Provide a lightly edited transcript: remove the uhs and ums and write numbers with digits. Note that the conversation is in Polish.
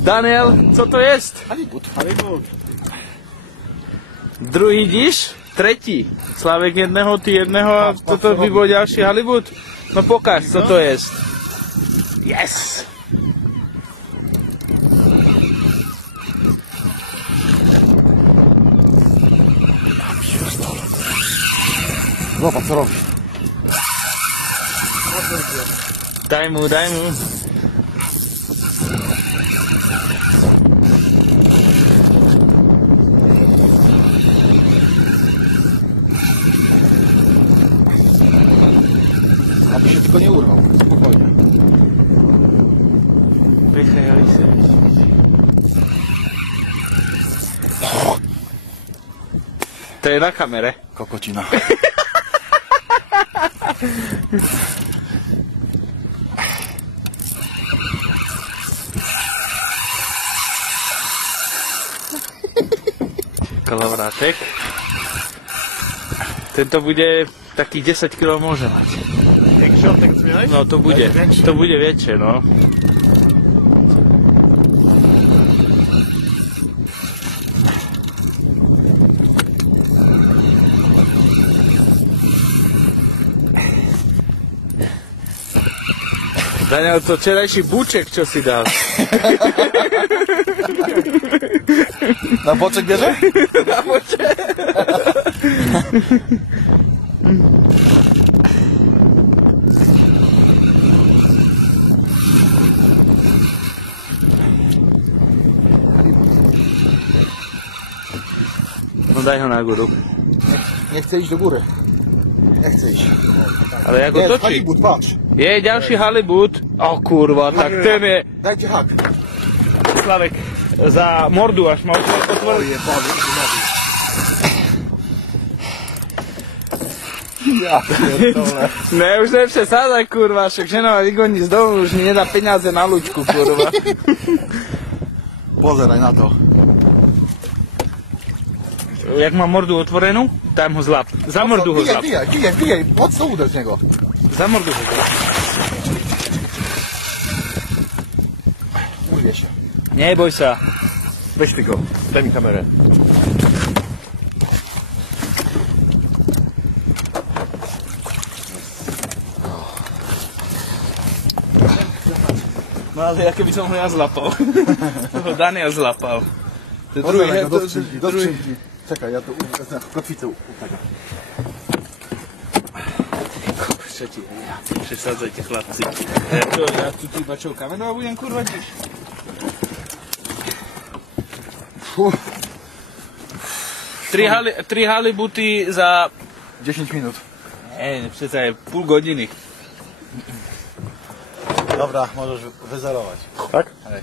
Daniel, co to jest? Halibut. Halibut. Druhý díš? Tretí. Slávek jedného, ty jedného a toto by bol ďalší halibut? No pokáž, co to je. Yes! Zobacz, co robi. Daj mu, daj mu. Aby się tylko nie urwał. Spokojnie. Pychaj się. To je na kamere. Kokocina. Kolovrátek. Tento bude takých 10 kg môže mať. Większy od tego, co miałeś? No to bude väčšie, no. Daniel, to včerajší buček, čo si dal. Na boczek bierze? Na boček. No daj ho na góru. Nie chcę iść do góry. Nie chcę iść. Ale jak go Jest, točí? halibut, patrz. Je ďalší halibut. O kurva, tak ten je... Dajcie hak. Slavek, za mordu až ma otvorený. Ja pierdolę. Ne, už nepřesádaj, kurva, však žena ma vygoní z domu, už mi nedá peniaze na lučku, kurva. Pozeraj na to. Jak má mordu otvorenú, tam ho zlap. Za mordu ho zlap. Bijaj. Mocno uderz niego. Za mordu ho zlap. Urwie się. Neboj sa. Weź ty go. Daj mi kamerę. No ale ja keby som ho ja zlapal. To Daniel zlapal. To Pozeraj go do skrzynki. Czekaj, ja tu wezmę kotwicę u tego. Trzeci, przesadzajcie chlapcy. Ja tu bačou kamenu a budem kurva dziś. Tri halibuty za... 10 minut. Nie, przecież pół godziny. Dobra, możesz wyzerować. Tak? Hej.